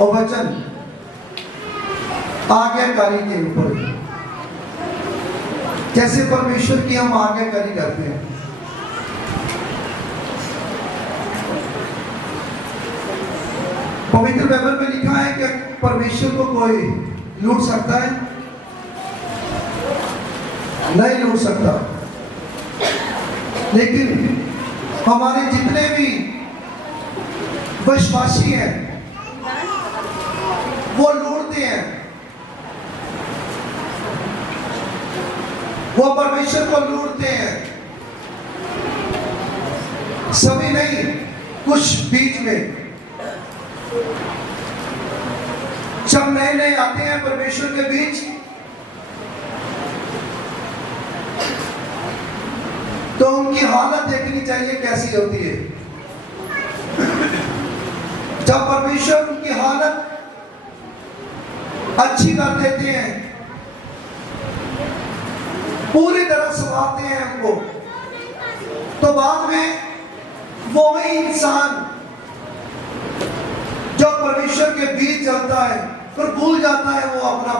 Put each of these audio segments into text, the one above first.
और वचन आज्ञाकारी के ऊपर, जैसे परमेश्वर की हम आज्ञाकारी करते हैं। पवित्र बाइबल में लिखा है कि परमेश्वर को कोई लूट सकता है? नहीं लूट सकता। लेकिन हमारे जितने भी विश्वासी हैं वो लूटते हैं, वो परमेश्वर को लूटते हैं। सभी नहीं, कुछ बीच में। जब नए नए आते हैं परमेश्वर के बीच, तो उनकी हालत देखनी चाहिए कैसी होती है। जब परमेश्वर उनकी हालत अच्छी कर देते हैं, पूरी तरह सुधारते हैं उनको, तो बाद में वो ही इंसान जो परमेश्वर के बीच चलता है फिर भूल जाता है वो अपना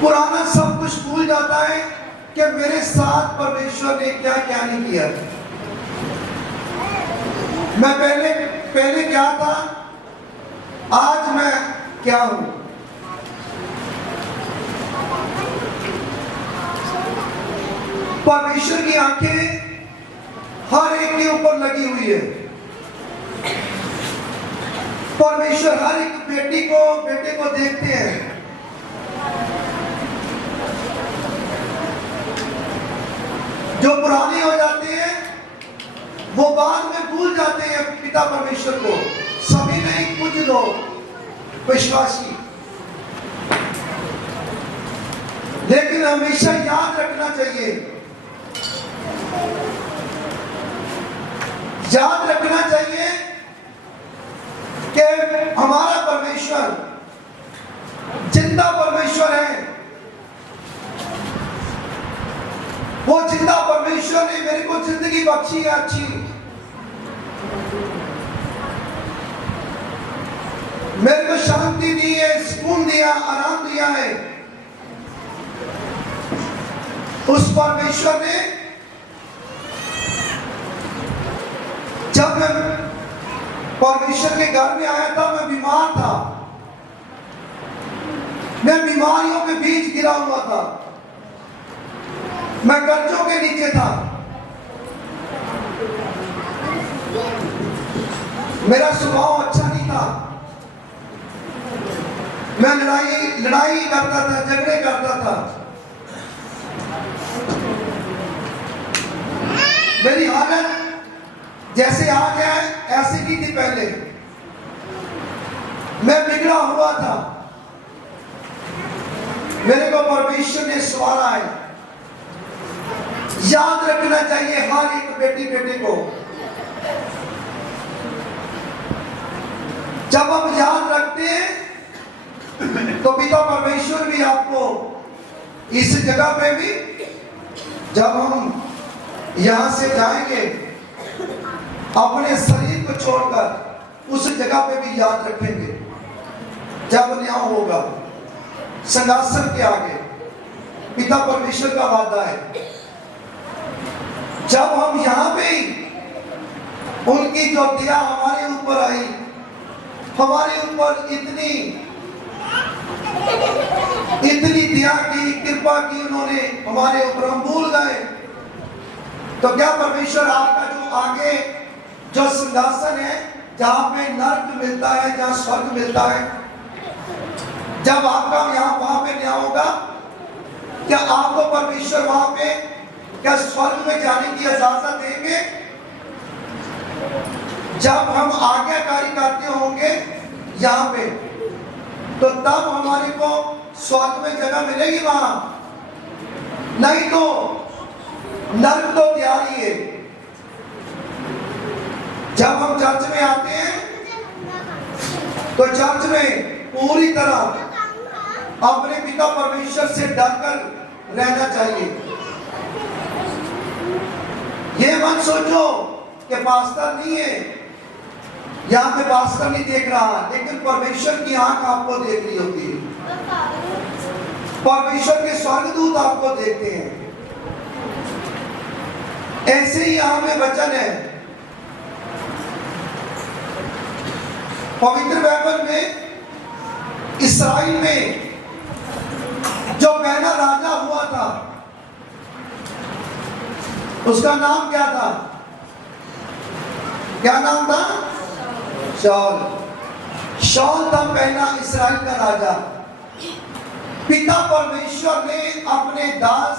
पुराना सब कुछ भूल जाता है कि मेरे साथ परमेश्वर ने क्या क्या नहीं किया। मैं पहले क्या था, आज मैं क्या हूं। परमेश्वर की आंखें हर एक के ऊपर लगी हुई है। परमेश्वर हर एक बेटे को देखते हैं। जो पुराने हो जाते हैं वो बाद में भूल जाते हैं पिता परमेश्वर को। सभी नहीं, कुछ लोग विश्वासी। लेकिन हमेशा याद रखना चाहिए, कि हमारा परमेश्वर जिंदा परमेश्वर है। वो जिंदा परमेश्वर ने मेरे को जिंदगी बख्शी है अच्छी। मेरे को शांति दी है, सुकून दिया, आराम दिया है। उस परमेश्वर ने, जब मैं परमेश्वर के घर में आया था, मैं बीमार था, मैं बीमारियों के बीच गिरा हुआ था, मैं कर्जों के नीचे था, मेरा स्वभाव अच्छा नहीं था, मैं लड़ाई करता था, झगड़े करता था। मेरी हालत जैसे आज है ऐसी नहीं थी पहले। मैं बिगड़ा हुआ था, मेरे को परमेश्वर ने सवारा है। याद रखना चाहिए हर एक बेटे को। जब हम याद रखते हैं तो पिता परमेश्वर भी आपको इस जगह पे भी, जब हम यहां से जाएंगे अपने शरीर को छोड़कर, उस जगह पे भी याद रखेंगे। जब न्याय होगा सिंहासन के आगे, पिता परमेश्वर का वादा है। जब हम यहां पे ही उनकी जो दया हमारे ऊपर आई, हमारे ऊपर इतनी दया की, कृपा की उन्होंने हमारे ऊपर, हम भूल गए, तो क्या परमेश्वर आपका जो आगे जो सिंहासन है, जहां पे नर्क मिलता है, जहां स्वर्ग मिलता है, जब आपका वहां पे न्याय होगा, क्या आपको परमेश्वर वहां पे क्या स्वर्ग में जाने की इजाजत देंगे? जब हम आज्ञाकारी करते होंगे यहाँ पे, तो तब हमारे को स्वर्ग में जगह मिलेगी वहां। नहीं तो नर्क तो तैयारी है। जब हम चर्च में आते हैं तो चर्च में पूरी तरह अपने पिता परमेश्वर से डरकर रहना चाहिए। ये मत सोचो कि पास्टर नहीं है, यहाँ पे पास्टर नहीं देख रहा, लेकिन परमेश्वर की आंख आपको देख रही होती है। परमेश्वर के स्वर्गदूत आपको देखते हैं। ऐसे ही यहाँ में वचन है पवित्र बाइबल में, इस्राएल में जो पहला राजा हुआ था उसका नाम क्या था? क्या नाम था? शाऊल। शाऊल था पहला इस्राएल का राजा। पिता परमेश्वर ने अपने दास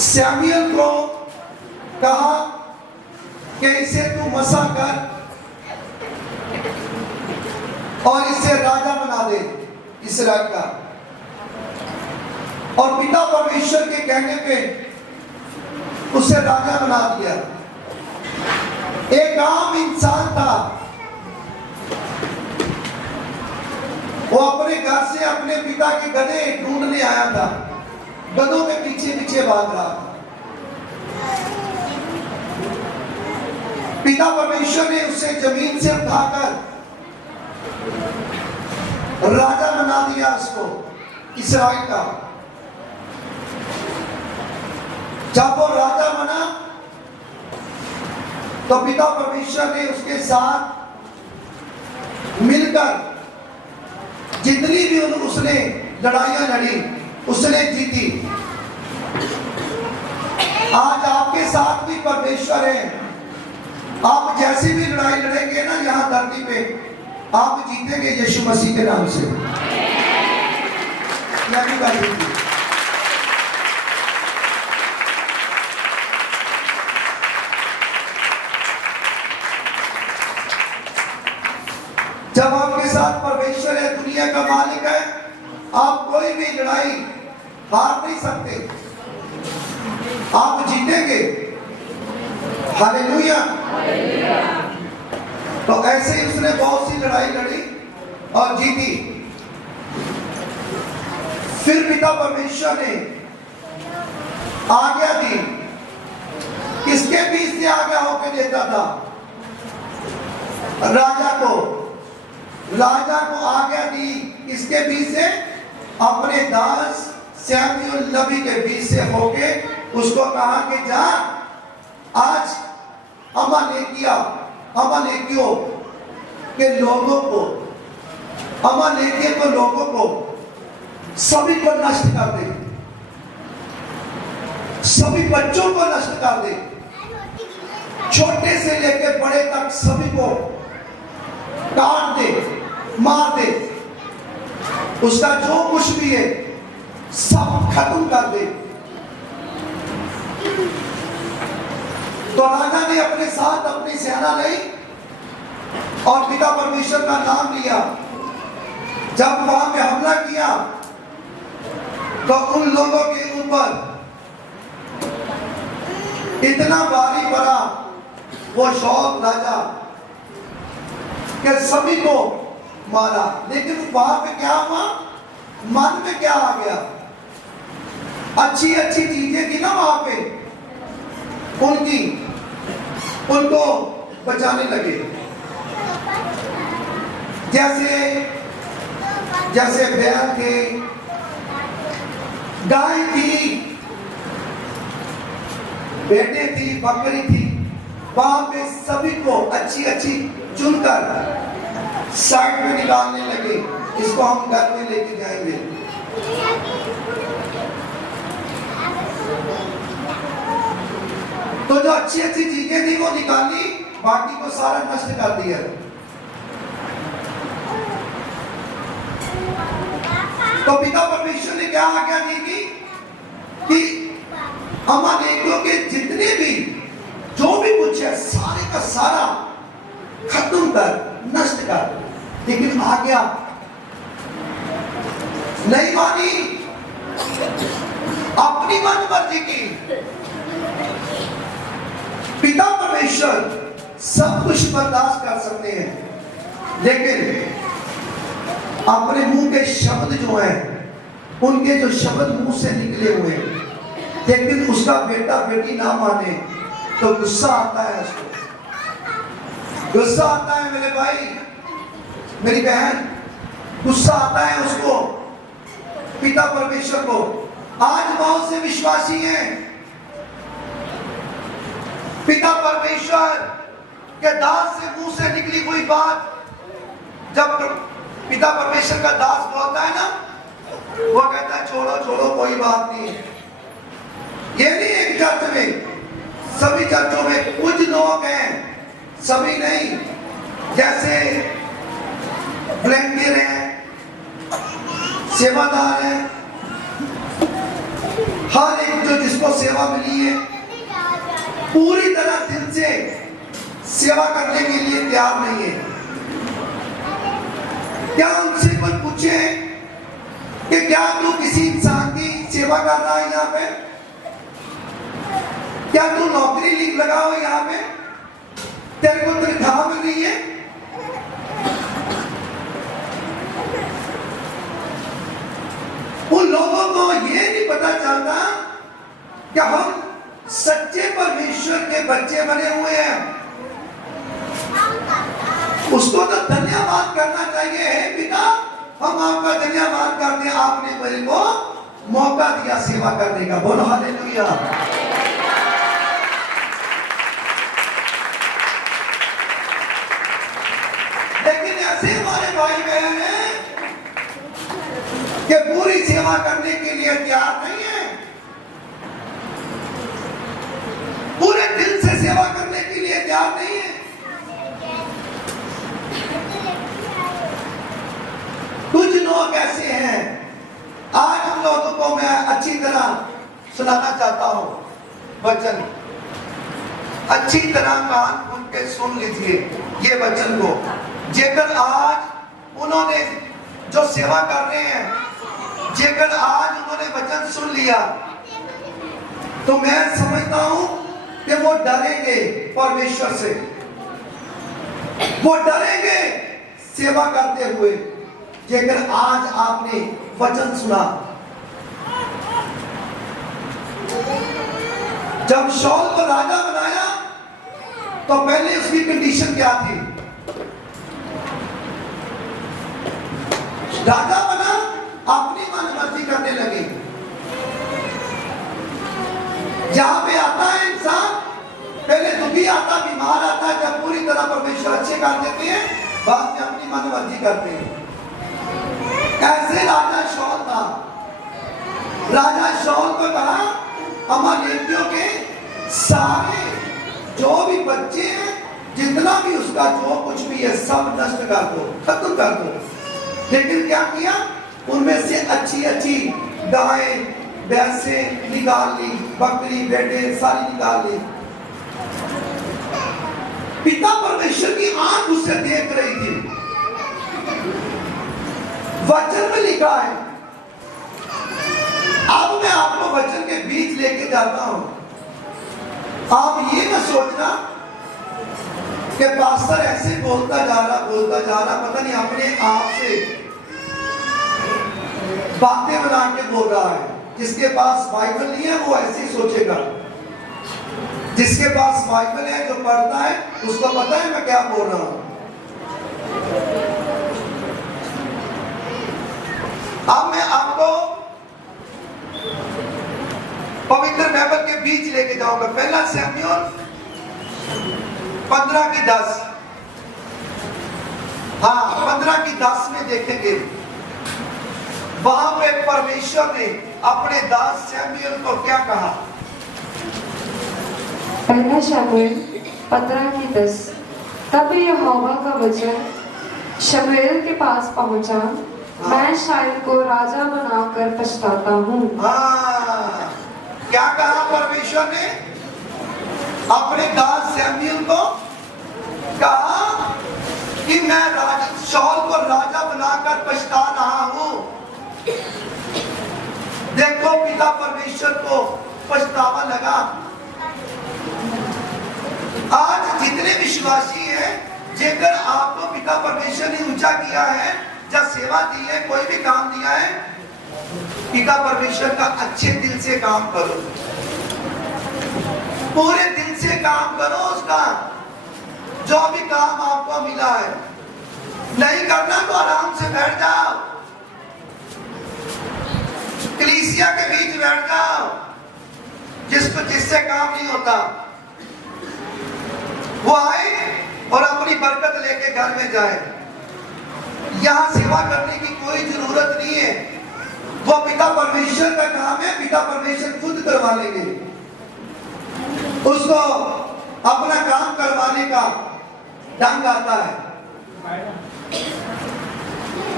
सैमुएल को कहा कि इसे तू मसा कर और इसे राजा बना दे इस्राएल का। और पिता परमेश्वर के कहने पे उसे राजा बना दिया। एक आम इंसान था, वो अपने घर से अपने पिता के गधे ढूंढने आया था, गधों के पीछे पीछे भाग रहा था। पिता परमेश्वर ने उसे जमीन से उठाकर राजा बना दिया उसको, इस्राएल का। जब वो राजा बना तो पिता परमेश्वर ने उसके साथ मिलकर जितनी भी उसने लड़ाइयां लड़ी उसने जीती। आज आपके साथ भी परमेश्वर है। आप जैसी भी लड़ाई लड़ेंगे ना यहाँ धरती पे, आप जीतेंगे यीशु मसीह के नाम से। जब आपके साथ परमेश्वर है, दुनिया का मालिक है, आप कोई भी लड़ाई हार नहीं सकते, आप जीतेंगे। हालेलुया। तो ऐसे ही उसने बहुत सी लड़ाई लड़ी और जीती। फिर पिता परमेश्वर ने आज्ञा दी। किसके बीच से आज्ञा होकर देता था? राजा को आज्ञा दी। किसके बीच से? अपने दास सैमुएल नबी के बीच से होके उसको कहा कि जा आज अमालेकियों के लोगों को सभी को नष्ट कर दे, सभी बच्चों को नष्ट कर दे, छोटे से लेकर बड़े तक सभी को काट दे, मार दे, उसका जो कुछ भी है सब खत्म कर दे। तो राजा ने अपने साथ अपनी सेना ली और पिता परमेश्वर का नाम लिया। जब वहां पे हमला किया तो उन लोगों के ऊपर इतना भारी पड़ा वो शाऊल राजा के सभी को मारा। लेकिन वहां पे क्या हुआ? मन में क्या आ गया? अच्छी अच्छी चीजें थी ना वहां पे उनको बचाने लगे। जैसे बैल थे, गाय थी, बेटे थी, बकरी थी, वहां पे सभी को अच्छी अच्छी चुनकर साइड में निकालने लगे। इसको हम घर में लेके जाएंगे। तो जो अच्छी अच्छी चीजें थी वो निकाली, बाकी को सारा नष्ट कर दिया। तो पिता परमेश्वर ने क्या आज्ञा दी थी कि अमालेकियों के जितने भी जो भी कुछ है सारे का सारा खत्म कर, नष्ट कर। लेकिन आज्ञा नहीं मानी, अपनी मन मर्जी की। पिता परमेश्वर सब कुछ बर्दाश्त कर सकते हैं, लेकिन अपने मुंह के शब्द जो हैं, उनके जो शब्द मुंह से निकले हुए, लेकिन उसका बेटा बेटी ना माने तो गुस्सा आता है उसको, गुस्सा आता है मेरे भाई मेरी बहन, गुस्सा आता है उसको, पिता परमेश्वर को। आज बहुत से विश्वासी हैं, पिता परमेश्वर के दास से मुंह से निकली हुई बात जब पिता परमेश्वर का दास बोलता है ना, वो कहता है छोड़ो छोड़ो कोई बात नहीं। ये नहीं एक चर्च में, सभी चर्चों में कुछ लोग हैं, सभी नहीं, जैसे वॉलंटियर हैं, सेवादार हैं, हर एक जो जिसको सेवा मिली है पूरी तरह दिल से सेवा करने के लिए तैयार नहीं है। क्या उनसे कोई पूछे कि क्या तू किसी इंसान की सेवा कर रहा है यहाँ पे? क्या तू नौकरी लगा हो यहाँ पे? तेरे को तनख्वाह मिल रही है? उन लोगों को ये नहीं पता चलता कि हम सच्चे परमेश्वर के बच्चे बने हुए हैं। उसको तो धन्यवाद करना चाहिए, हे पिता हम आपका धन्यवाद करते हैं, आपने मेरे को मौका दिया सेवा करने का। बोलो हालेलुया। लेकिन ऐसे हमारे भाई बहन हैं कि पूरी सेवा करने के लिए तैयार नहीं है, पूरे दिल से सेवा करने के लिए तैयार नहीं है। कुछ लोग ऐसे हैं, आज हम लोगों को मैं अच्छी तरह सुनाना चाहता हूं वचन, अच्छी तरह कान खोल के सुन लीजिए ये वचन को। जेकर आज उन्होंने जो सेवा कर रहे हैं, जेकर आज उन्होंने वचन सुन लिया, तो मैं समझता हूं कि वो डरेंगे परमेश्वर से, वो डरेंगे सेवा करते हुए। जेकर आज आपने वचन सुना, जब शौल को राजा बनाया तो पहले उसकी कंडीशन क्या थी? राजा बना, अपनी मनमर्जी करने लगे। जहां पे आता है इंसान, पहले दुखी आता, बीमार आता, जब पूरी तरह परमेश्वर अच्छे कर देते हैं, बाद में अपनी मनमर्जी करते हैं। ऐसे राजा शौल था। राजा शौल को कहा अमालेकियों के सारे जो भी बच्चे हैं, जितना भी उसका जो कुछ भी है, सब नष्ट कर दो, खत्म कर दो। लेकिन क्या किया? उनमें से अच्छी अच्छी गायें भैंसें निकाल ली, बकरी भेड़ें सारी निकाल ली। पिता परमेश्वर की आंख उससे देख रही थी। वचन में लिखा है, अब मैं आपको वचन के बीच लेके जाता हूं। आप ये न सोचना कि पास्टर ऐसे बोलता जा रहा, पता नहीं अपने आप से बातें बना के बोल रहा है। जिसके पास बाइबल नहीं है वो ऐसे ही सोचेगा, जिसके पास बाइबल है, जो पढ़ता है, उसको पता है मैं क्या बोल रहा हूं। अब मैं आपको पवित्र बाइबल के बीच लेके जाऊंगा। पहला शमूएल 15:10, हाँ 15:10 में देखेंगे। वहां पे परमेश्वर ने अपने दास शमूएल को क्या कहा? पहला शमूएल 15:10। तब यहोवा का वचन शमूएल के पास पहुंचा, मैं शाऊल को राजा बनाकर पछताता हूँ। हाँ, क्या कहा परमेश्वर ने? अपने दास शमूएल को कहा कि मैं शाऊल को राजा बनाकर पछता रहा हूँ। देखो पिता परमेश्वर को पछतावा लगा। आज जितने विश्वासी हैं, जेकर आपको पिता परमेश्वर ने ऊंचा किया है, जब सेवा दी है, कोई भी काम दिया है, पिता परमेश्वर का अच्छे दिल से काम करो, पूरे दिल से काम करो उसका, जो भी काम आपको मिला है। नहीं करना तो आराम से बैठ जाओ, कलीसिया के बीच बैठ जाओ, जिससे काम नहीं होता वो आए और अपनी बरकत लेके घर में जाए। यहां सेवा करने की कोई जरूरत नहीं है, वो पिता परमेश्वर का काम है, पिता परमेश्वर खुद करवा लेंगे। उसको अपना काम करवाने का ढंग आता है,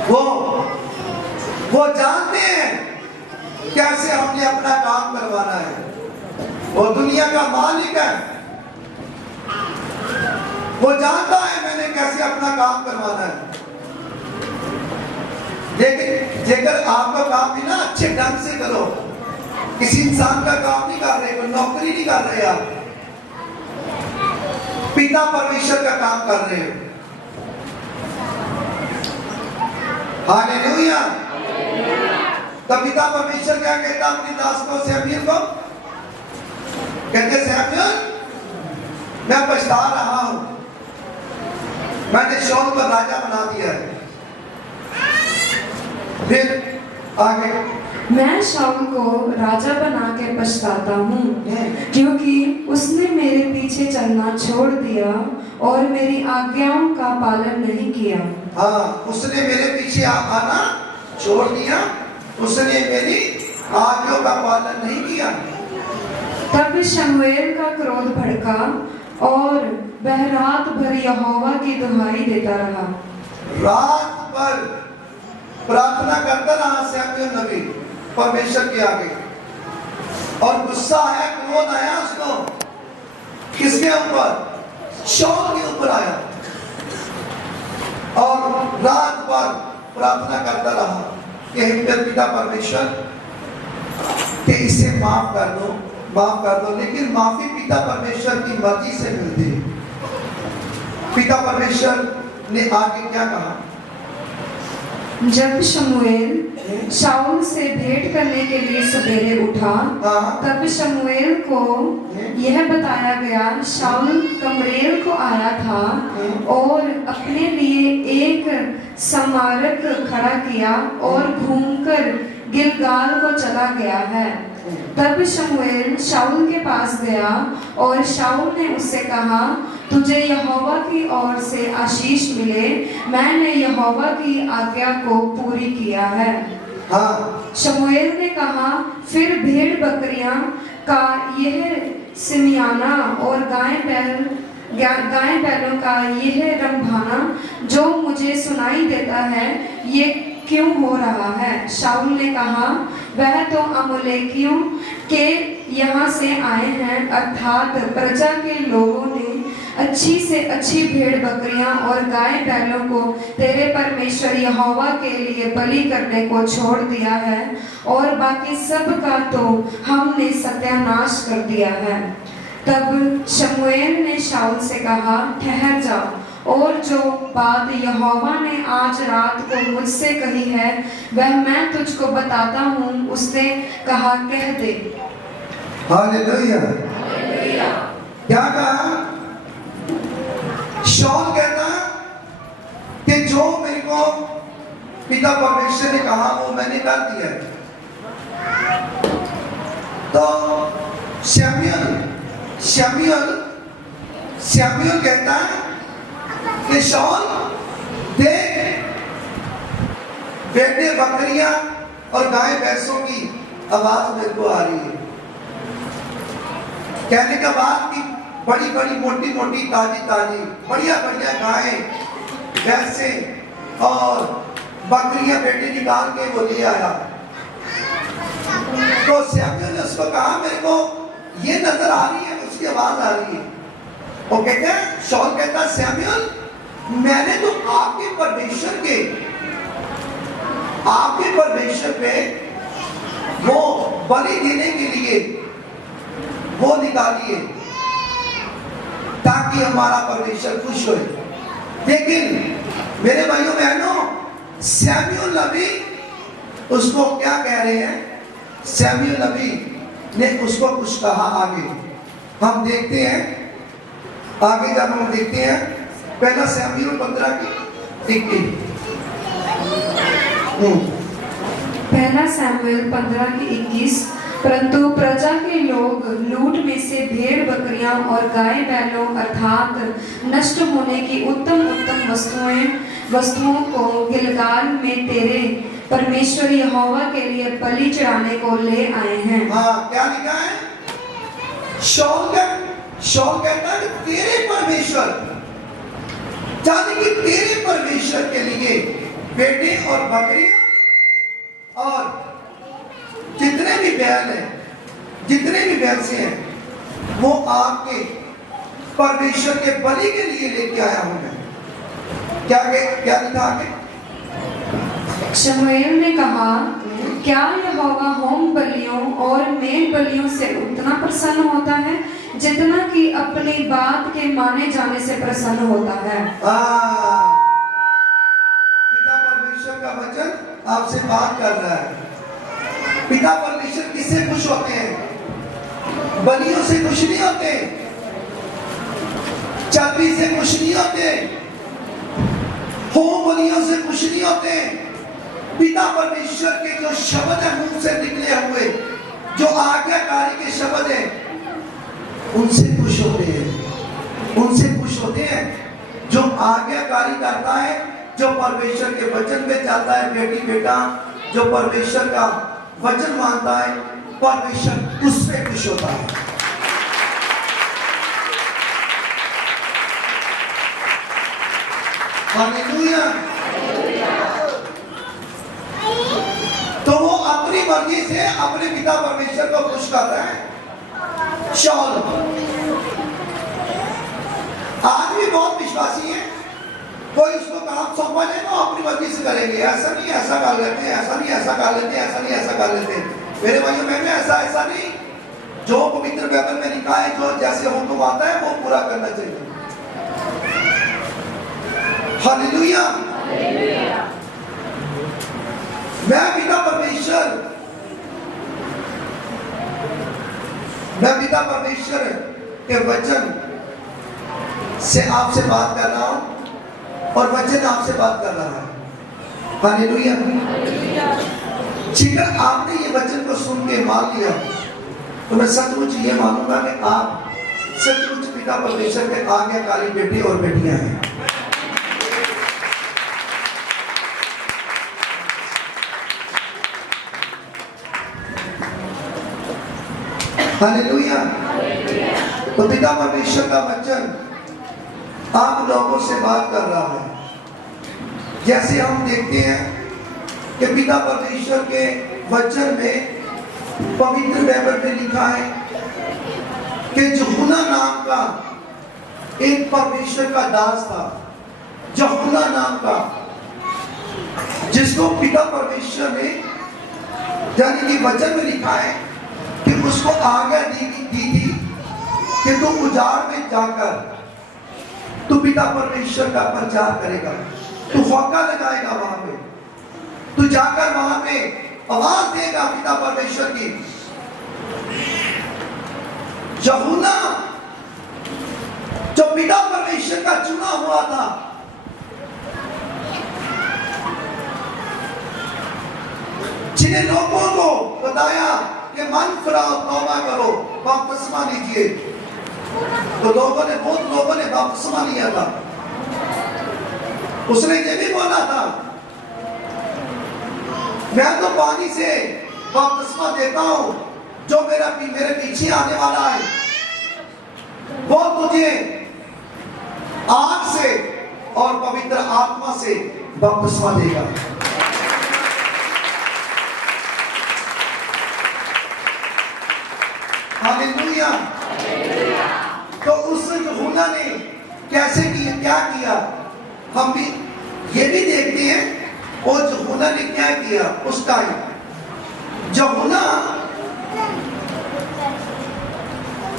वो जानते हैं कैसे हमने अपना काम करवाना है। वो दुनिया का मालिक है, वो जानता है मैंने कैसे अपना काम करवाना है। लेकिन जेकर आपका काम भी ना अच्छे ढंग से करो, किसी इंसान का काम नहीं कर रहे, कोई नौकरी नहीं कर रहे, आप पिता परमेश्वर का काम कर रहे हो। हालेलुया। तो पिता परमेश्वर क्या कहता अपनी दास को, सैमुएल को कहते, सैमुएल मैं पछता रहा हूं, मैंने शाऊल को राजा बना दिया है। फिर आगे, मैं शाऊल को राजा बना के पछताता हूँ, क्योंकि उसने मेरे पीछे चलना छोड़ दिया और मेरी आज्ञाओं का पालन नहीं किया। हाँ, उसने मेरे पीछे आना छोड़ दिया, उसने मेरी आज्ञाओं का पालन नहीं किया। तब शमूएल का क्रोध भड़का और वह रात भर यहोवा की दुहाई देता रहा। रात भर प्रार्थना करता रहा सैमुएल नबी परमेश्वर के आगे, और गुस्सा आया, क्रोध आया उसको, किसके ऊपर? शाऊल के ऊपर आया, और रात भर प्रार्थना करता रहा कि हे पिता परमेश्वर कि इसे माफ कर दो, माफ कर दो। लेकिन माफी पिता परमेश्वर की मर्जी से मिलती है। पिता परमेश्वर ने आगे क्या कहा? जब शमूएल शाऊल से भेंट करने के लिए सवेरे उठा, तब शमूएल को यह बताया गया, शाऊल कमरेल को आया था और अपने लिए एक स्मारक खड़ा किया और घूमकर गिलगाल को चला गया है। तब शमूएल शाऊल के पास गया और शाऊल ने उससे कहा, तुझे यहोवा की ओर से आशीष मिले, मैंने यहोवा की आज्ञा को पूरी किया है। हाँ। शमूएल ने कहा, फिर भेड़ बकरियां का यह सिमियाना और गाय बैलों का यह रंभाना जो मुझे सुनाई देता है, ये क्यों हो रहा है? शाऊल ने कहा, वह तो अमोलेकियों के यहाँ से आए हैं, अर्थात प्रजा के लोगों ने अच्छी से अच्छी भेड़ बकरियां और गाय बैलों को तेरे परमेश्वर यहोवा के लिए बलि करने को छोड़ दिया है, और बाकी सब का तो हमने सत्यानाश कर दिया है। तब शमूएल ने शाऊल से कहा, ठहर जाओ, और जो बात यहोवा ने आज रात को मुझसे कही है वह मैं तुझको बताता हूँ। उसने कहा, कह दे। हालेलुया। क्या कहा? शाऊल कहता कि जो मेरे को पिता परमेश्वर ने कहा वो मैंने कर दिया। तो शमूएल कहता है कि शाऊल देख, भेड़ें बकरियां और गाय भैंसों की आवाज मेरे को आ रही है। कहने का बात कि बड़ी बड़ी मोटी मोटी ताजी ताजी बढ़िया बढ़िया गाय भैंसें और बकरियां बेटे निकाल के वो ले आया। तो शमूएल ने उसको कहा, मेरे को ये नजर आ रही है, उसकी आवाज आ रही है। वो कहते हैं, शाऊल कहता, शमूएल मैंने तो आपके परमेश्वर पे वो बलि देने के लिए वो निकाली है ताकि हमारा परमेश्वर खुश हो। लेकिन मेरे भाइयों बहनों, शमूएल नबी उसको क्या कह रहे हैं? शमूएल नबी ने उसको कुछ कहा आगे। हम देखते हैं, आगे जब हम देखते हैं पहला शमूएल 15:21। पहला शमूएल 15:21। परंतु प्रजा के लोग लूट में से भेड़ बकरियां और गाय बैलों अर्थात नष्ट होने की उत्तम उत्तम वस्तुओं को गिलगाल में तेरे परमेश्वर यहोवा के लिए बलि चढ़ाने को ले आए हैं। हाँ, क्या लिखा है? शाऊल कहता है तेरे परमेश्वर, यानी कि तेरे परमेश्वर के लिए बेटे और बकरियां और जितने भी बैल हैं, जितने भी भैंसे हैं, वो आपके परमेश्वर के बलि के लिए लेके आया हूं मैं। क्या लिखा आगे? शमूएल ने कहा, क्या यहोवा होम बलियों और मेल बलियों से उतना प्रसन्न होता है जितना कि अपनी बात के माने जाने से प्रसन्न होता है? पिता परमेश्वर का वचन आपसे बात कर रहा है। पिता परमेश्वर किससे खुश होते हैं? बलियों से खुश नहीं होते, चर्बी से खुश नहीं होते, होम बलियों से खुश नहीं होते। पिता परमेश्वर के जो शब्द है मुंह से निकले हुए, जो आज्ञाकारी के शब्द है, उनसे खुश होते हैं। उनसे खुश होते हैं जो आज्ञाकारी करता है, जो परमेश्वर के वचन पे चलता है। बेटी बेटा जो परमेश्वर का वचन मानता है, परमेश्वर उससे खुश होता है। हालेलुया। तो वो अपनी मर्जी से अपने पिता परमेश्वर को खुश कर रहा है। शाऊल आज भी बहुत विश्वासी है, कोई उसको काम सौंपा जाए तो अपनी मर्जी से करेंगे। ऐसा नहीं, ऐसा कर लेते हैं, ऐसा नहीं, ऐसा कर लेते हैं, ऐसा नहीं, ऐसा कर लेते हैं। मेरे भाइयों बहनों, ऐसा नहीं। जो पवित्र बाइबल में लिखा है, जो जैसे हुक्म आता है वो पूरा करना चाहिए। हालेलुया। मैं पिता परमेश्वर के वचन से आपसे बात कर रहा हूं और वचन आपसे बात कर रहा है। हालेलुया। जिगर आपने ये वचन को सुन के मान लिया तो मैं सचमुच ये मानूंगा कि आप सचमुच पिता परमेश्वर के आज्ञाकारी बेटे और बेटियां हैं। हालेलुया। तो पिता परमेश्वर का वचन आप लोगों से बात कर रहा है। जैसे हम देखते हैं कि पिता परमेश्वर के वचन में पवित्र बाइबल में लिखा है कि यूहन्ना नाम का एक परमेश्वर का दास था, यूहन्ना नाम का, जिसको पिता परमेश्वर ने, यानी कि वचन में लिखा है कि उसको आज्ञा दी थी कि तू उजाड़ में जाकर तू पिता परमेश्वर का प्रचार करेगा, तू होका लगाएगा वहां पे, तू जाकर वहां पे आवाज देगा पिता परमेश्वर की। यूहन्ना जो पिता परमेश्वर का चुना हुआ था, जिन्हें लोगों को बताया कि मन फिराओ, तौबा करो, बपतिस्मा लीजिए, तो बहुत लोगों ने बपतिस्मा लिया था। उसने ये भी बोला था, मैं तो पानी से बपतिस्मा देता हूं, जो मेरे पीछे आने वाला है वो तुझे आग से और पवित्र आत्मा से बपतिस्मा देगा। हालेलुया। तो उस यूहन्ना ने कैसे किया, क्या किया, हम भी ये भी देखते हैं। और यूहन्ना ने क्या किया उस टाइम? यूहन्ना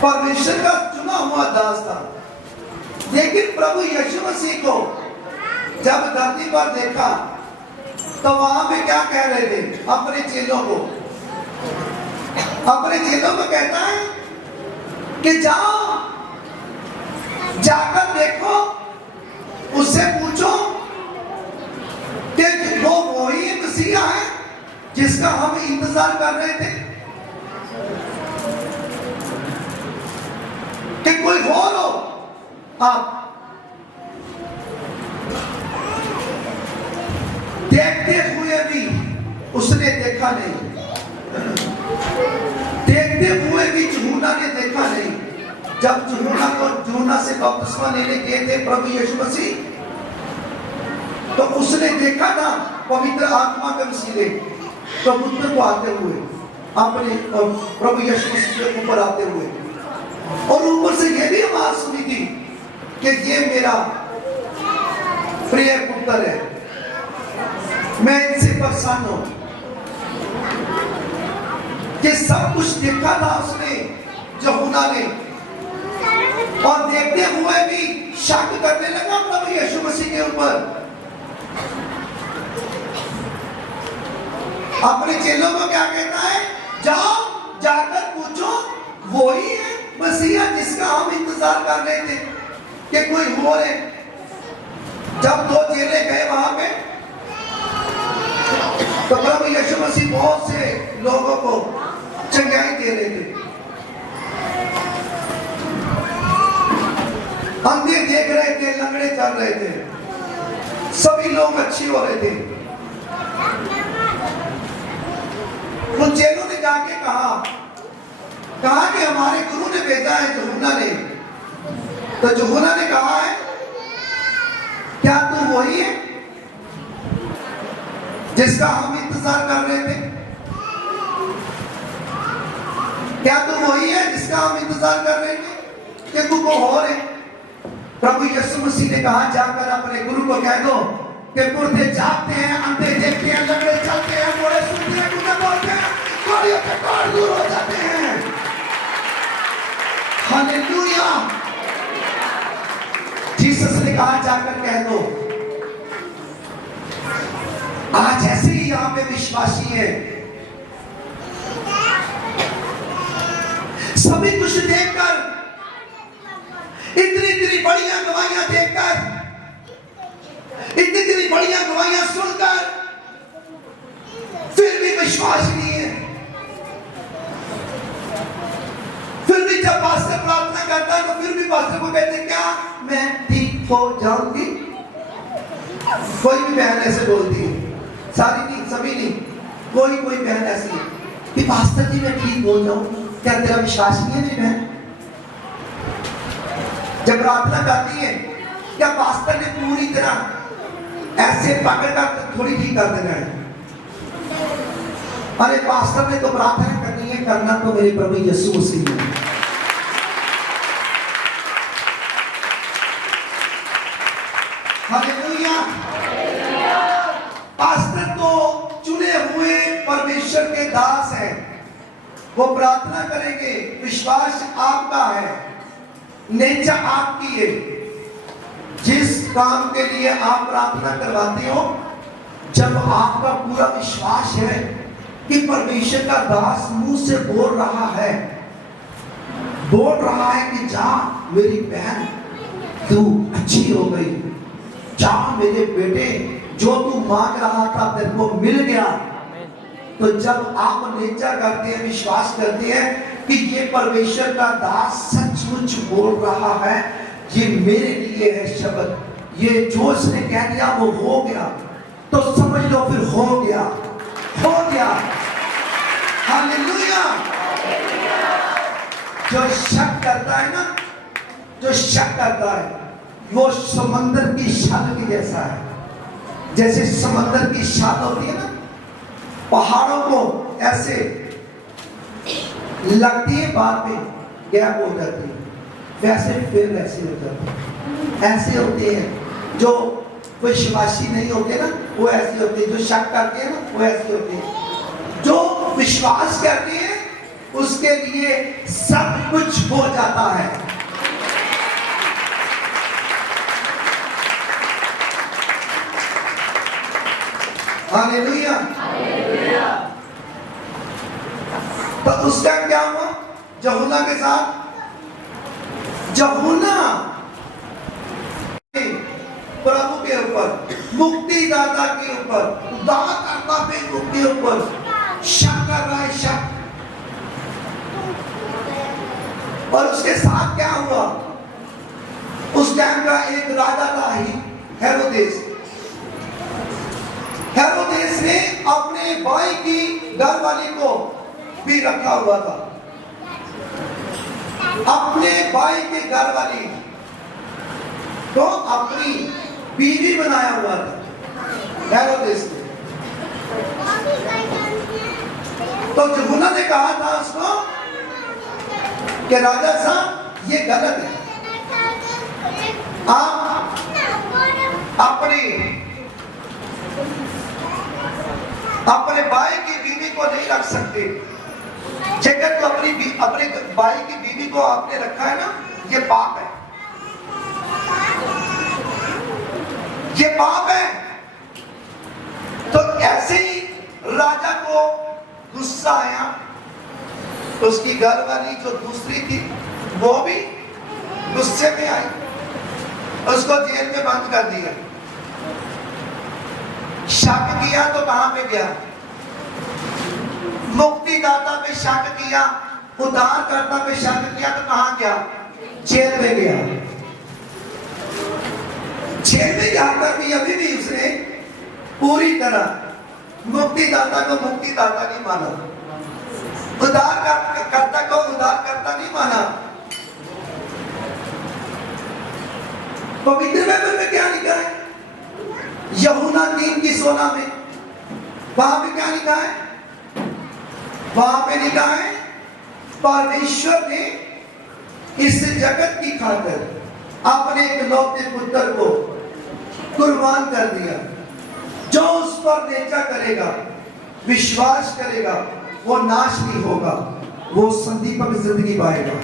परमेश्वर का चुना हुआ दास था, लेकिन प्रभु यीशु मसीह को जब धरती पर देखा तो वहां पे क्या कह रहे थे अपने चेलों को? अपने चेलों को कहता है कि जाओ जाकर देखो, उससे पूछो कि वो वही मसीहा है जिसका हम इंतजार कर रहे थे, कि कोई और हो। आप देखते हुए भी उसने देखा नहीं, देखते हुए भी यूहन्ना ने देखा नहीं। जब यूहन्ना से बपतिस्मा लेने गए थे प्रभु यीशु मसीह, तो उसने देखा था पवित्र आत्मा के वसीले कबूतर को आते हुए, अपने प्रभु यीशु मसीह के ऊपर आते हुए, और ऊपर से यह भी आवाज सुनी थी कि ये मेरा प्रिय पुत्र है, मैं इनसे प्रसन्न हूं। कि सब कुछ देखा था उसने, यूहन्ना ने, और देखते हुए भी शक करने लगा प्रभु यीशु मसीह के ऊपर। अपने चेलों को क्या कहता है? जाओ जाकर पूछो, वही है मसीहा जिसका हम इंतजार कर रहे थे, कि कोई और है। जब दो चेले गए वहां पे, तो प्रभु यीशु मसीह बहुत से लोगों को चंगाई दे रहे थे, अंधे देख रहे थे, लंगड़े चल रहे थे, सभी लोग अच्छे हो रहे थे। उन चेलों ने जाके कहा कि हमारे गुरु ने भेजा है, यूहन्ना ने। तो यूहन्ना ने कहा है, क्या तू वही है जिसका हम इंतजार कर रहे थे? क्या तू वही है जिसका हम इंतजार कर रहे थे, कि तू को और है? प्रभु यीशु मसीह ने कहा, जाकर अपने गुरु को कह दो कि मुर्दे जागते हैं, अंधे देखते हैं, लंगड़े चलते हैं, बूढ़े सुनते हैं, गूंगे बोलते हैं, कोड़ियों के कोड़ दूर हो जाते हैं। हालेलुया। जीसस ने कहा, जाकर कह दो। आज ऐसे ही यहाँ पे विश्वासी है, सभी कुछ देखकर, इतनी बढ़िया गवाहियां देखकर, इतनी बढ़िया गवाहियां सुनकर, फिर भी विश्वास नहीं है। फिर भी जब पास्टर प्रार्थना करता है, तो फिर भी पास्टर को कहते हैं, क्या मैं ठीक हो जाऊंगी? कोई भी बहन ऐसे बोलती है, सारी नहीं, सभी नहीं, कोई बहन ऐसी है कि पास्टर जी मैं ठीक हो जाऊं। क्या तेरा विश्वास नहीं है मेरी बहन? जब प्रार्थना करती है, क्या पास्टर ने पूरी तरह ऐसे पकड़कर थोड़ी ठीक कर देना है? अरे पास्टर ने तो प्रार्थना करनी है, करना तो मेरे प्रभु यीशु मसीह ने। हालेलुया। पास्टर तो चुने हुए परमेश्वर के दास हैं, वो प्रार्थना करेंगे। विश्वास आपका है, नेचर आपकी है। जिस काम के लिए आप प्रार्थना करवाते हो, जब आपका पूरा विश्वास है कि परमेश्वर का दास मुंह से बोल रहा है कि जा मेरी बहन तू अच्छी हो गई, जा मेरे बेटे जो तू मांग रहा था तेरे को मिल गया। तो जब आप नेचर करते हैं, विश्वास करते हैं कि ये परमेश्वर का दास सचमुच बोल रहा है, ये मेरे लिए है शब्द, ये जो उसने कह दिया वो हो गया, तो समझ लो फिर हो गया, हो गया। हालेलुया। जो शक करता है ना, जो शक करता है, वो समंदर की छाल की जैसा है। जैसे समंदर की छाल होती है ना, पहाड़ों को ऐसे लगती है, बाद में गैप हो जाती है, वैसे फिर ऐसे हो जाते हैं। ऐसे होते हैं जो विश्वासी नहीं होते ना, वो ऐसे होते हैं। जो शक करते हैं ना, वो ऐसे होते हैं। जो विश्वास करते हैं उसके लिए सब कुछ हो जाता है। हालेलुया। तो उसका क्या हुआ यूहन्ना के साथ? यहूना प्रभु के ऊपर, मुक्तिदाता के ऊपर, उद्धारकर्ता के ऊपर शक कर रहा है, शक। और उसके साथ क्या हुआ? उस टाइम का एक राजा था ही हेरोदेस। हेरोदेस ने अपने भाई की घरवाली को भी रखा हुआ था, अपने भाई के घरवाली तो अपनी बीवी बनाया हुआ था हेरोदेस ने। तो यूहन्ना ने कहा था उसको कि राजा साहब ये गलत है, आप अपने भाई की बीवी को नहीं रख सकते। जगत को अपने भाई की बीवी को आपने रखा है ना, ये पाप है, ये पाप है। तो ऐसे ही राजा को गुस्सा आया, उसकी घरवाली जो दूसरी थी वो भी गुस्से में आई, उसको जेल में बंद कर दिया। शक किया तो कहां पे गया? मुक्तिदाता पे शक किया, उद्धारकर्ता पे शक किया तो कहां गया? जेल में गया। जेल में जाकर भी अभी भी उसने पूरी तरह मुक्तिदाता को मुक्तिदाता नहीं माना, उद्धारकर्ता को उद्धारकर्ता नहीं माना। पवित्र बाइबल में क्या लिखा है? यूहन्ना 3:16 में वहां पे क्या लिखा है? वहां पे लिखा है परमेश्वर ने इस जगत की खातिर अपने इकलौते पुत्र को कुर्बान कर दिया। जो उस पर नेचा करेगा, विश्वास करेगा, वो नाश नहीं होगा, वो संदीपक जिंदगी पाएगा।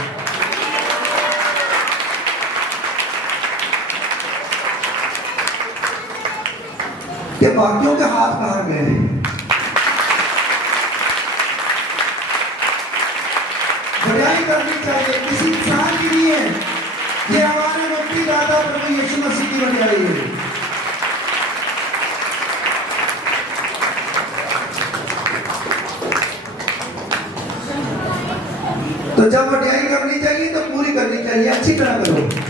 ये बाकियों के हाथ कहां गए हैं? बड़ाई करनी चाहिए किसी इंसान की नहीं है, ये हमारे मुक्तिदाता प्रभु यीशु मसीह की बड़ाई है। तो जब बड़ाई करनी चाहिए तो पूरी करनी चाहिए, अच्छी तरह करो।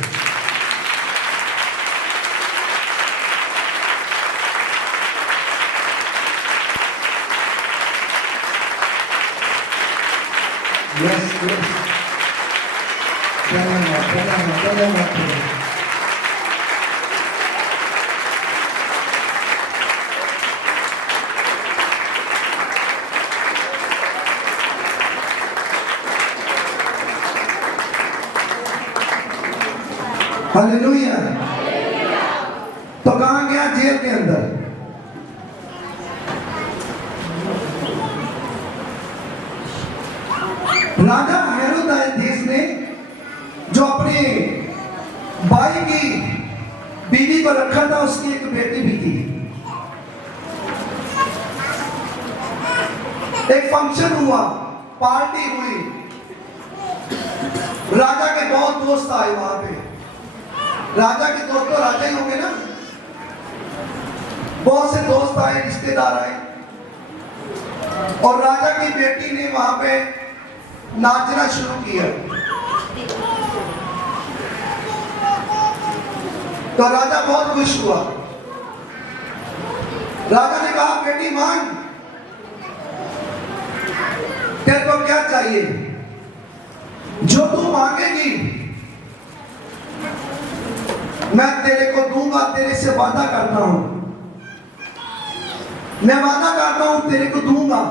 हालेलुया। तो कहां गया? जेल के अंदर। राजा हेरोदेस ने जो अपने भाई की बीवी को रखा था, उसकी एक बेटी भी थी। एक फंक्शन हुआ, पार्टी हुई, राजा के बहुत दोस्त आए वहां पे। राजा के दोस्त तो राजा ही होंगे ना, बहुत से दोस्त आए, रिश्तेदार आए, और राजा की बेटी ने वहां पे नाचना शुरू किया। तो राजा बहुत खुश हुआ। राजा ने कहा, बेटी मांग, तेरे को क्या चाहिए? जो तू मांगेगी मैं तेरे को दूंगा। तेरे से वादा करता हूं, मैं वादा करता हूं तेरे को दूंगा।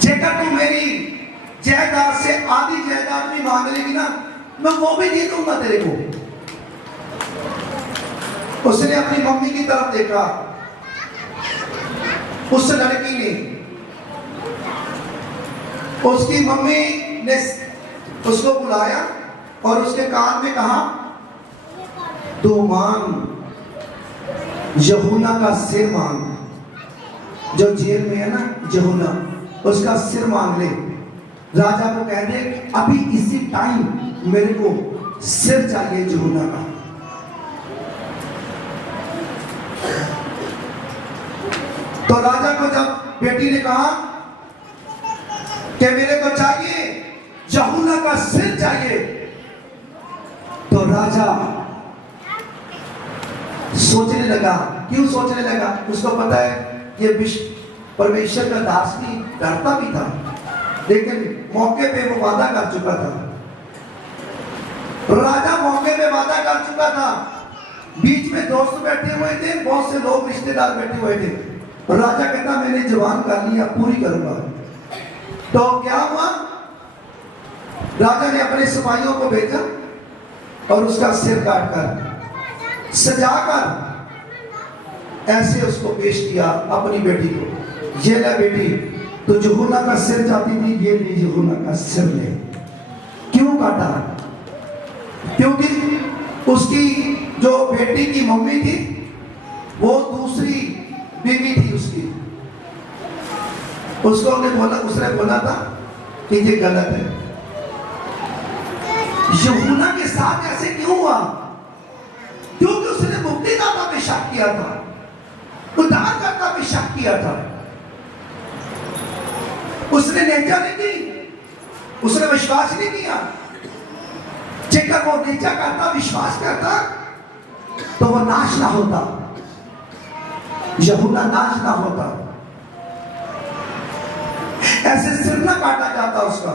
जेकर तू मेरी जायदाद से आधी जायदाद भी मांग लेगी ना, मैं वो भी दे दूंगा तेरे को। उसने अपनी मम्मी की तरफ देखा, उस लड़की ने, उसकी मम्मी ने उसको बुलाया और उसके कान में कहा, तू मांग, यूहन्ना का सिर मांग। जो जेल में है ना यूहन्ना, उसका सिर मांग ले, राजा को कह दे कि अभी इसी टाइम मेरे को सिर चाहिए यूहन्ना का। तो राजा को जब बेटी ने कहा कि मेरे को चाहिए यूहन्ना का सिर चाहिए, तो राजा सोचने लगा। क्यों सोचने लगा? उसको पता है ये विश्व परमेश्वर का दास भी डरता भी था, लेकिन मौके पे वो वादा कर चुका था। राजा मौके पे वादा कर चुका था। बीच में दोस्त बैठे हुए थे, बहुत से लोग रिश्तेदार बैठे हुए थे। राजा कहता मैंने जवान कर लिया, पूरी करूंगा। तो क्या हुआ? राजा ने अपने सिपाहियों को भेजा और उसका सिर काटकर सजाकर ऐसे उसको पेश किया अपनी बेटी को। ये ले बेटी, तो यूहन्ना का सिर चाहती थी, ये ले यूहन्ना का सिर ले। क्यों काटा? क्योंकि उसकी जो बेटी की मम्मी थी वो दूसरी बीवी थी उसकी। उसने बोला था कि ये गलत है। यूहन्ना के साथ ऐसे क्यों हुआ? क्योंकि उसने मुक्तिदाता पे शक किया था, उद्धारकर्ता पे शक किया था। उसने नेचा नहीं की, उसने विश्वास नहीं किया। जेकर वो नेचा करता, विश्वास करता, तो वो नाश ना होता, यूहन्ना नाश ना होता, ऐसे सिर ना काटा जाता उसका।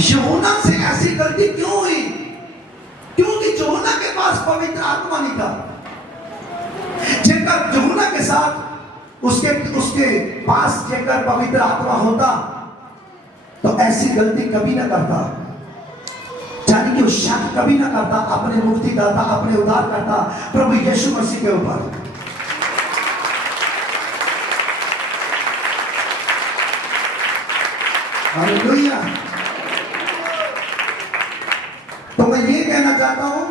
यूहन्ना से ऐसी गलती क्यों हुई? क्योंकि यूहन्ना के पास पवित्र आत्मा नहीं था। जेकर यूहन्ना के साथ उसके पास जेकर पवित्र आत्मा होता तो ऐसी गलती कभी ना करता, यानी कि वो शक कभी ना करता अपने मुक्तिदाता, अपने उद्धारकर्ता प्रभु यीशु मसीह के ऊपर। हालेलुया। तो मैं ये कहना चाहता हूं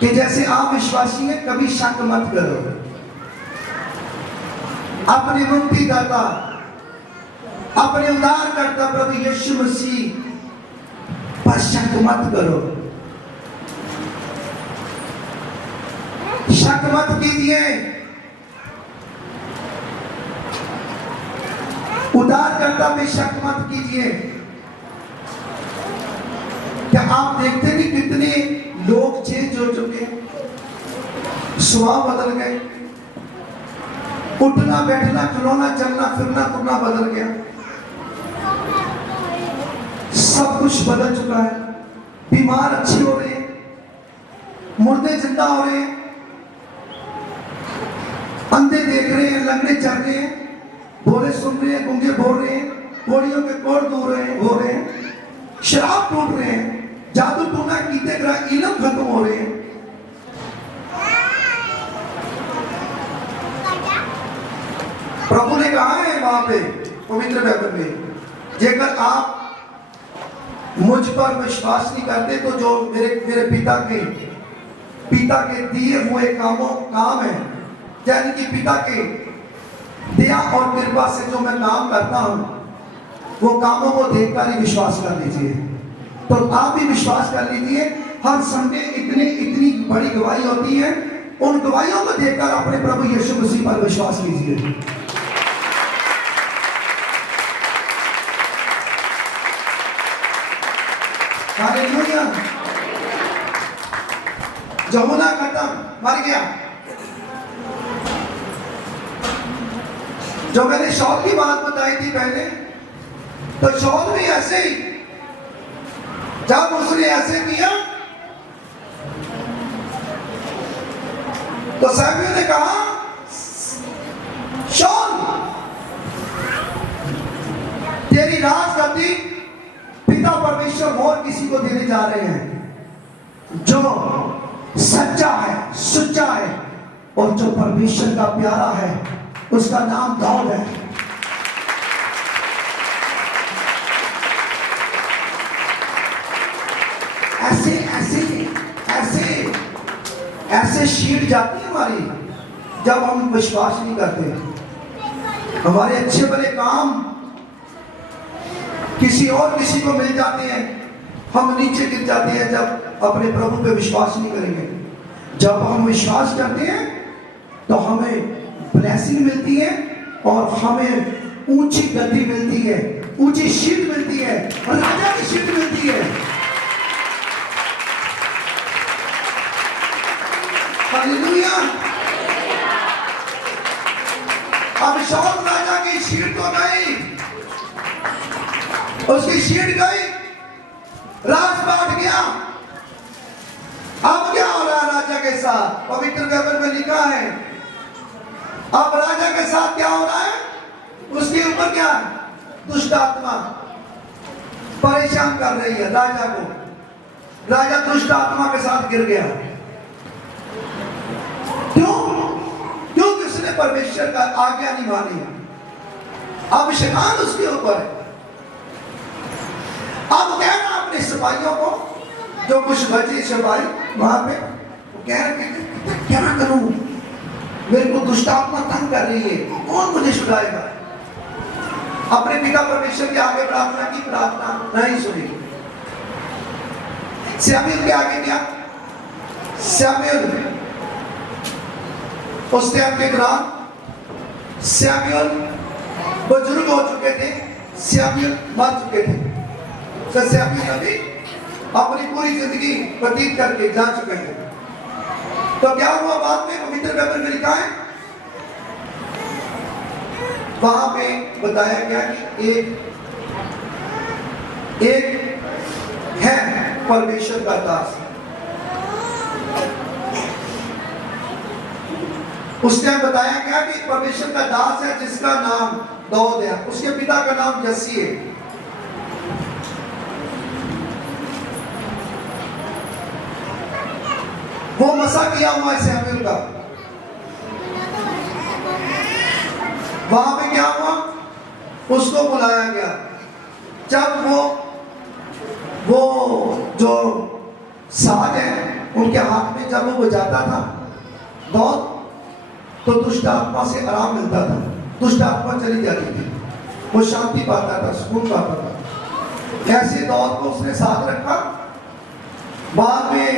कि जैसे आप विश्वासी हैं, कभी शक मत करो अपने मुक्तिदाता, अपने उद्धारकर्ता प्रभु यीशु मसीह पर शक मत करो, शक मत कीजिए। उद्धारकर्ता पे शक मत कीजिए। क्या आप देखते नहीं कितने लोग चेंज हो चुके, स्वभाव बदल गए, उठना बैठना खिलौना चलना फिरना तुरना बदल गया, सब कुछ बदल चुका है। बीमार अच्छे हो रहे हैं, मुर्दे जिंदा हो रहे हैं, अंधे देख रहे हैं, लंगड़े चल रहे हैं, भोले सुन रहे हैं, गूंगे बोल रहे हैं, कोड़ियों के कोड़ दूर हो रहे हैं, शराब टूट रहे हैं, जादू टूना कीते ग्रह इलम खत्म हो रहे हैं। प्रभु ने कहा है वहां पे पवित्र बाइबल में, जेकर आप मुझ पर विश्वास नहीं करते तो जो मेरे पिता के दिए हुए काम है, यानी कि पिता के दया और कृपा से जो मैं काम करता हूं, वो कामों को देखकर ही विश्वास कर लीजिए। तो आप भी विश्वास कर लीजिए। हर संडे इतनी बड़ी गवाही होती है, उन गवाहियों को देखकर अपने प्रभु यीशु मसीह पर विश्वास कीजिए। हालेलुया। यूहन्ना खत्म, मर गया। जो मैंने शौल की बात बताई थी पहले, तो शौल भी ऐसे ही, जब उसने ऐसे किया तो शमूएल ने कहा, शौल तेरी राजगद्दी पिता परमेश्वर और किसी को देने जा रहे हैं जो सच्चा है, सुच्चा है और जो परमेश्वर का प्यारा है, उसका नाम दाऊद है। ऐसे शीट जाती है हमारी, जब हम विश्वास नहीं करते, हमारे अच्छे भले काम किसी और किसी को मिल जाते हैं, हम नीचे गिर जाते हैं जब अपने प्रभु पे विश्वास नहीं करेंगे। जब हम विश्वास करते हैं तो हमें ब्लेसिंग मिलती है और हमें ऊंची गति मिलती है, ऊंची सीट मिलती है, राजा की सीट मिलती है। हालेलुया। अब शाऊल राजा की सीट तो गई, उसकी सीट गई, राजपाट गया। अब क्या हो रहा है राजा के साथ? पवित्र बाइबल में लिखा है, अब राजा के साथ क्या हो रहा है? उसके ऊपर क्या है? दुष्ट आत्मा परेशान कर रही है राजा को। राजा दुष्ट आत्मा के साथ गिर गया। क्यों? क्योंकि उसने परमेश्वर का आज्ञा नहीं मानी। अब शैतान उसके ऊपर है। अब कहना अपने सिपाहियों को, जो कुछ बचे सिपाही वहां पे, वो कह रहे क्या करूं, मेरे को दुष्ट आत्मा तंग कर रही है, कौन मुझे छुड़ाएगा? अपने पिता परमेश्वर के आगे प्रार्थना की, प्रार्थना नहीं सुनी। शमूएल के आगे क्या? शमूएल उस टाइम के दौरान शमूएल बुजुर्ग हो चुके थे, शमूएल मर चुके थे। शमूएल अभी अपनी पूरी जिंदगी व्यतीत करके जा चुके थे। तो क्या हुआ बाद में? पवित्र बाइबल में लिखा है, वहां पे बताया गया कि एक है परमेश्वर का दास। उस टाइम बताया गया कि परमेश्वर का दास है जिसका नाम दाऊद है, उसके पिता का नाम जस्सी है। वो मसा किया हुआ है शमूएल का। वहां पे क्या हुआ? उसको बुलाया गया। जब वो जो साज है उनके हाथ में जब वो बजाता था दाऊद, तो दुष्ट आत्मा से आराम मिलता था, दुष्ट आत्मा चली जाती थी, वो शांति पाता था, सुकून पाता था। ऐसे दाऊद को उसने साथ रखा। बाद में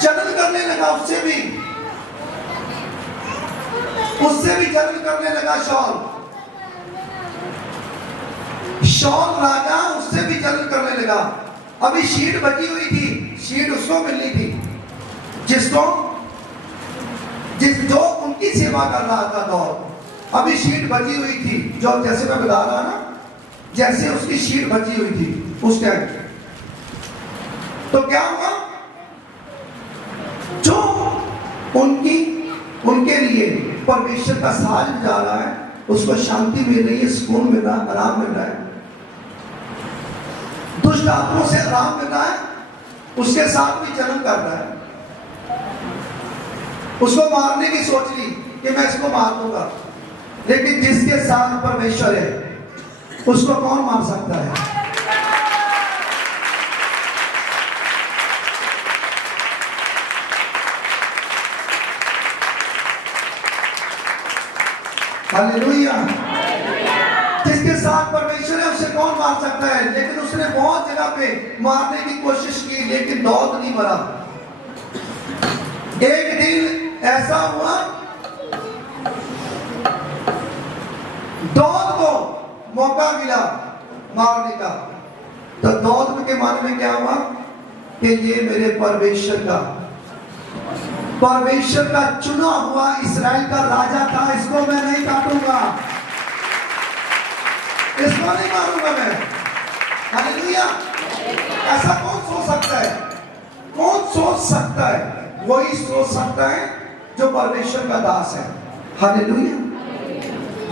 जलन करने लगा, उससे भी जलन करने लगा शाऊल राजा, उससे भी जलन करने लगा। अभी शीट बची हुई थी, शीट उसको मिलनी थी जो उनकी सेवा कर रहा था दाऊद। अभी शीट बची हुई थी, जो जैसे मैं बता रहा ना, जैसे उसकी शीट बची हुई थी उस टाइम। तो क्या हुआ? जो उनके लिए परमेश्वर का साज बजा रहा है, उसको शांति मिल रही है, सुकून मिल रहा है, आराम मिल रहा है, दुष्ट आत्माओं से आराम मिल रहा है, उसके साथ भी जलन कर रहा है। उसको मारने की सोच ली कि मैं इसको मार दूंगा, लेकिन जिसके साथ परमेश्वर है उसको कौन मार सकता है? हालेलुया। जिसके साथ परमेश्वर है उसे कौन मार सकता है? लेकिन उसने बहुत जगह पे मारने की कोशिश की, लेकिन दाऊद नहीं मरा। एक दिन ऐसा हुआ, दाऊद को मौका मिला मारने का, तो दाऊद के मन में क्या हुआ कि ये मेरे परमेश्वर का चुना हुआ इस्राएल का राजा था, इसको मैं नहीं काटूंगा, इसको नहीं मारूंगा मैं। हालेलुया। ऐसा कौन सोच सकता है? कौन सोच सकता है? वही सोच सकता है जो परमेश्वर का दास है। हालेलुया।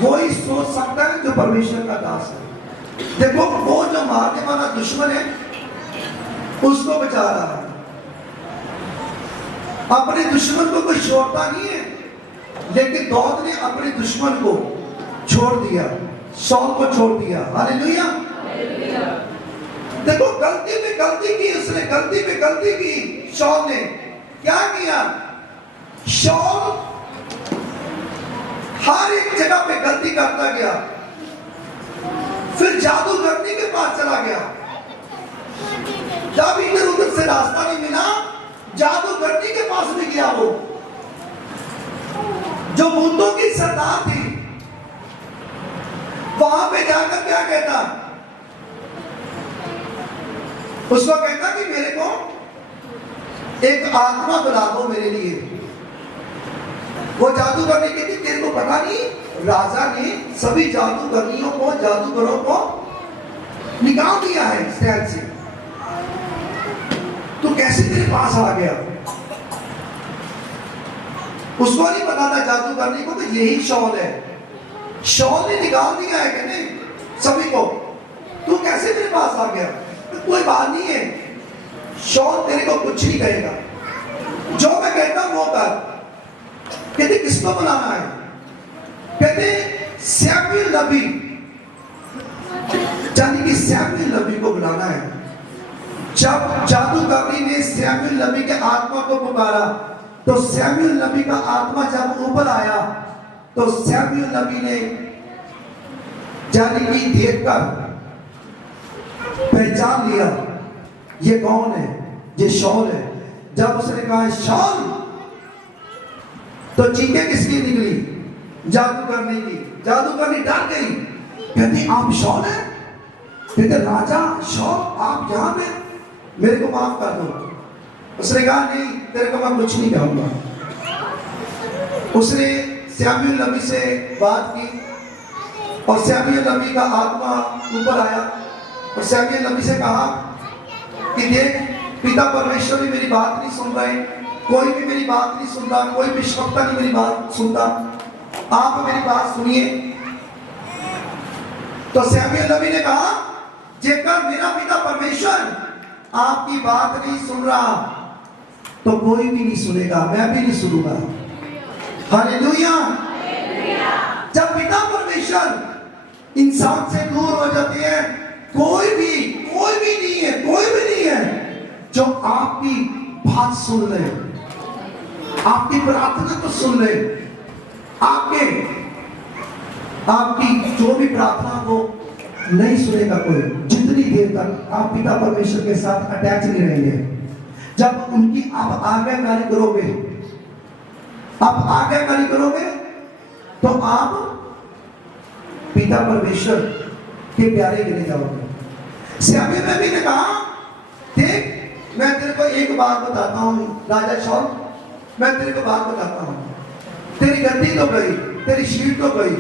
वही सोच सकता है जो परमेश्वर का दास है। देखो, वो जो मारने वाला दुश्मन है उसको बचा रहा है, अपने दुश्मन को कोई छोड़ता नहीं है। लेकिन दाऊद ने अपने दुश्मन को छोड़ दिया, शाऊल को छोड़ दिया। हालेलुया। देखो, गलती पे गलती की उसने, गलती पे गलती की। शाऊल ने क्या किया? शाऊल हर एक जगह पे गलती करता गया। फिर जादूगरनी के पास चला गया। जब इधर उधर से रास्ता नहीं मिला, जादूगरनी के पास भी गया, वो जो भूतों की सरदार थी। वहां पे जाकर क्या कहता, उसको कहता कि मेरे को एक आत्मा बुला दो मेरे लिए। वो जादूगरनी कहती तेरे को पता नहीं, राजा ने सभी जादूगरनियों को, जादूगरों को निकाल दिया है शहर से, तो कैसे तेरे पास आ गया? उसको नहीं पता था जादूगरनी को कि यही शॉल है। शॉल ने निकाल दिया है कि नहीं सभी को, तू कैसे मेरे पास आ गया? तो कोई बात नहीं है, शॉल तेरे को कुछ नहीं कहेगा, जो मैं कहता हूं वो कर। कहते किसको बुलाना है? कहते सैमुअल नबी, यानी कि सैमुअल नबी को बुलाना है। जब जादूगरनी ने सैमुअल नबी के आत्मा को पुकारा, तो सैमुअल नबी का आत्मा जब ऊपर आया, तो सैमुअल नबी ने यानी कि देखकर पहचान लिया ये कौन है, ये शॉल है। जब उसने कहा शॉल, तो चीखें किसकी निकली? जादूगरनी की। जादूगरनी डर गई, कहती आप शॉल है? कहते राजा शॉल आप यहाँ पे, मेरे को माफ कर दो। उसने कहा नहीं, तेरे को मैं कुछ नहीं कहूंगा। उसने सैमुअल नबी से बात की, और सैमुअल नबी का आत्मा ऊपर आया, और सैमुअल नबी से कहा कि देख पिता परमेश्वर भी मेरी बात नहीं सुन रहे, कोई भी मेरी बात नहीं सुनता, कोई विश्वक्ता नहीं मेरी बात सुनता, आप मेरी बात सुनिए। तो सैमुअल नबी ने कहा जेकर मेरा पिता परमेश्वर आपकी बात नहीं सुन रहा, तो कोई भी नहीं सुनेगा, मैं भी नहीं सुनूंगा। हालेलुया। जब पिता परमेश्वर इंसान से दूर हो जाते हैं, कोई भी नहीं है जो आपकी बात सुन ले, आपकी प्रार्थना को सुन ले, आपकी जो भी प्रार्थना को नहीं सुनेगा कोई, जितनी देर तक आप पिता परमेश्वर के साथ अटैच नहीं रहेंगे। जब उनकी आप आज्ञाकारी करोगे, तो आप पिता परमेश्वर के प्यारे गिने जाओगे। सैमुअल नबी ने कहा देख मैं तेरे को एक बात बताता हूँ राजा शॉल, मैं तेरे को बात बताता हूँ, तेरी गद्दी तो गई, तेरी शीट तो गई,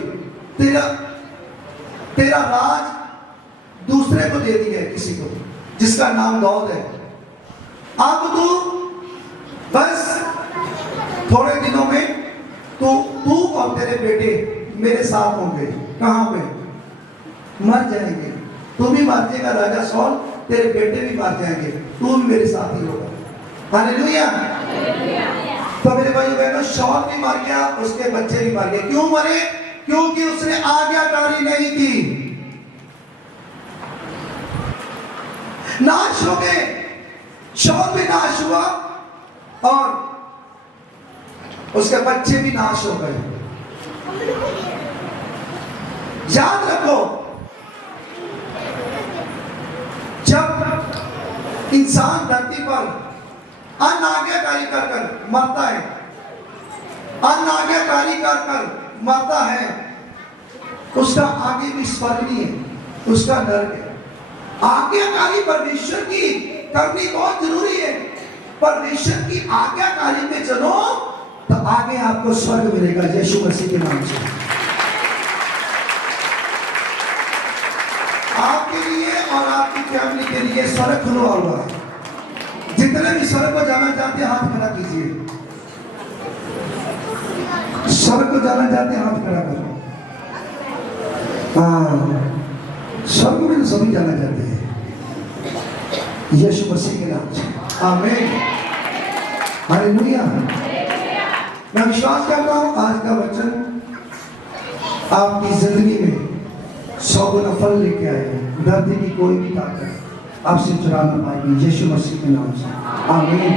तेरा राज दूसरे को दे दिया है, किसी को जिसका नाम दाऊद है। अब तू बस थोड़े दिनों में तू और तेरे बेटे मेरे साथ होंगे। कहां पे? मर जाएंगे, तू भी मर जाएगा राजा शॉल, तेरे बेटे भी मर जाएंगे, तू भी मेरे साथ ही होगा। हालेलुया। तो मेरे भाई बहनों, शॉल भी मर गया, उसके बच्चे भी मर गए। क्यों मरे? क्योंकि उसने आज्ञाकारी नहीं की, नाश हो गए। शॉल भी नाश हुआ और उसके बच्चे भी नाश हो गए। याद रखो, जब इंसान धरती पर अनाज्ञाकारी कर मरता है, अनाज्ञाकारी कर मरता है, उसका आगे भी स्वर्ग नहीं है, उसका नरक है। आज्ञाकारी परमेश्वर की करनी बहुत जरूरी है। परमेश्वर की आज्ञाकारी में चलो तो आगे आपको स्वर्ग मिलेगा, यीशु मसीह के नाम से। आपके लिए और आपकी फैमिली के लिए स्वर्ग खुला हुआ है। जितने भी स्वर्ग को जाना चाहते हैं हाथ खड़ा कीजिए। स्वर्ग को जाना चाहते हैं हाथ खड़ा करो। हाँ, स्वर्ग में तो सभी जाना चाहते हैं, यीशु मसीह के नाम से। आमीन, हालेलुया। मैं विश्वास करता हूं आज का वचन आपकी जिंदगी में 100 गुना फल लेके आएगा। धरती की कोई भी ताकत आपसे चुरा ना पाएगी, यीशु मसीह के नाम से। आमीन।